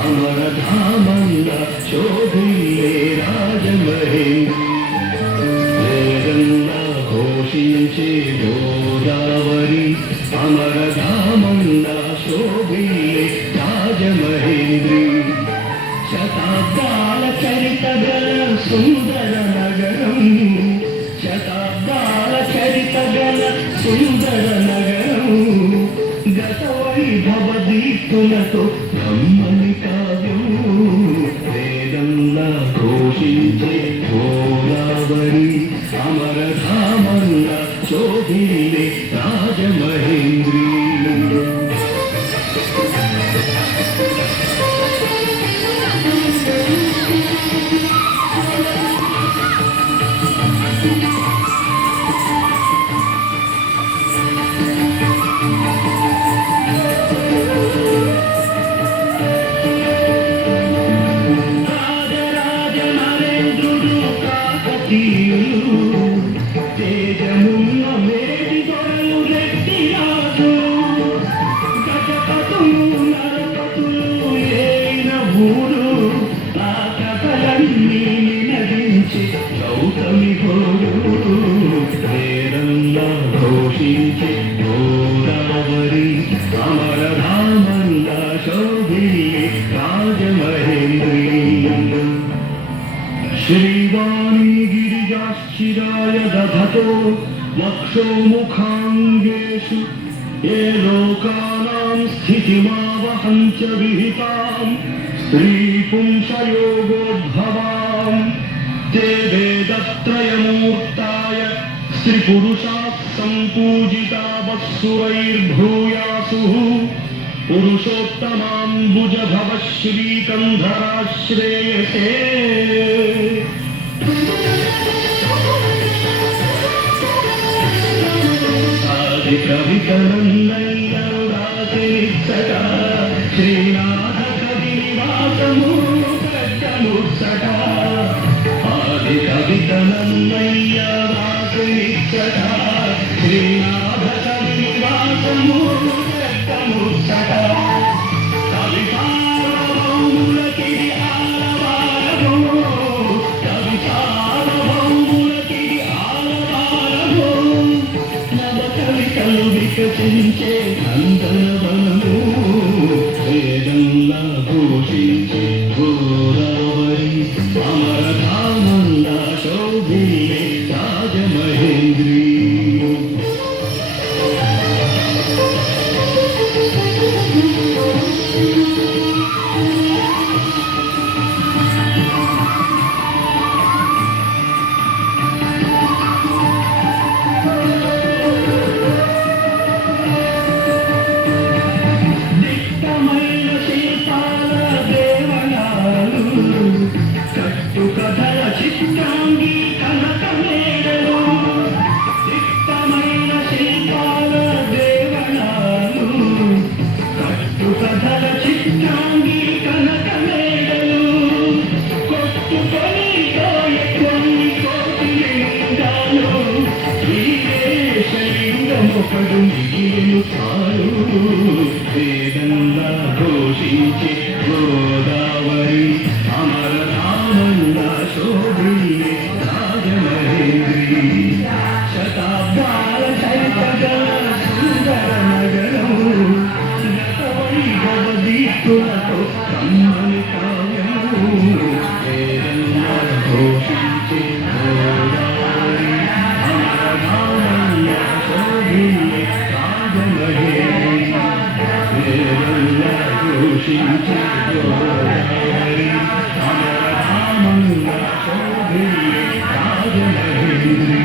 అమరధామంగా శోభిల్లే రాజమహేంద్రి వేదంగా ఘోషించే గోదావరి అమరధామంగా శోభిల్లే రాజమహేంద్రి శతాబ్దాల చరిత గల సుందర నగరం శతాబ్దాల చరిత గల సుందర నగరం గత వైభవ దీప్తులతో బ్రహ్మని కావ్యం వేదంలా ఘోషించే గోదావరి అమరధామంగా శోభిల్లే రాజమహేంద్రి తేజమున్న మేడి దొరలు రెడ్డి రాజు గజపతులు నరపతులు ఏన ఊరు ఆ కథలన్నీ నినదించి గౌతమి హోరు వేరంగా ఘోషించి గోదావరి అమరధామంగా శోభిల్లే రాజమహేంద్రి శ్రీవాణి గిరిజాశ్చిరాయ దధతో వక్షో ముఖాంగేషు ఏ లోకానాం స్థితిమావహం చ విహితాం స్త్రీ పుంసయోగోద్భవాం తే వేదత్రయమూర్తాయ స్త్రీ పురుషాః సంపూజితా వస్సురైర్భూయాసుః పురుషోత్తమాంబుజభవ శ్రీకంధరాశ్రేయసే కవితనన్నయ్య రాసినిచ్చట శ్రీనాథ కవి నివాసము గడ్డముచ్చట ఆది కవితనన్నయ్య రాసినిచ్చట శ్రీనాథ కవి నివాసము గడ్డముచ్చట కవి సార్వభౌములకి ఆలవారము కవి సార్వభౌములకి ఆలవారము కవితలు వికసించే నందనవనము వేదంలా ఘోషించే గోదావరి అమరధామంగా శోభిల్లే రాజమహేంద్రి ఒకడు మిగిలిను చాలు వేదంగా ఘోషించే గోదావరి అమరధామంగా శోభిల్లే రాజమహేంద్రి శతాబ్దాల చరితగల సుందర నగరం గత వైభవ దీప్తులతో బ్రహ్మని కావ్యము వేదంగా ఘోషించే గోదావరి అమరధామంగా శోభిల్లే రాజమహేంద్రి వేదంగా ఘోషించే గోదావరి అమరధామంగా శోభిల్లే రాజమహేంద్రి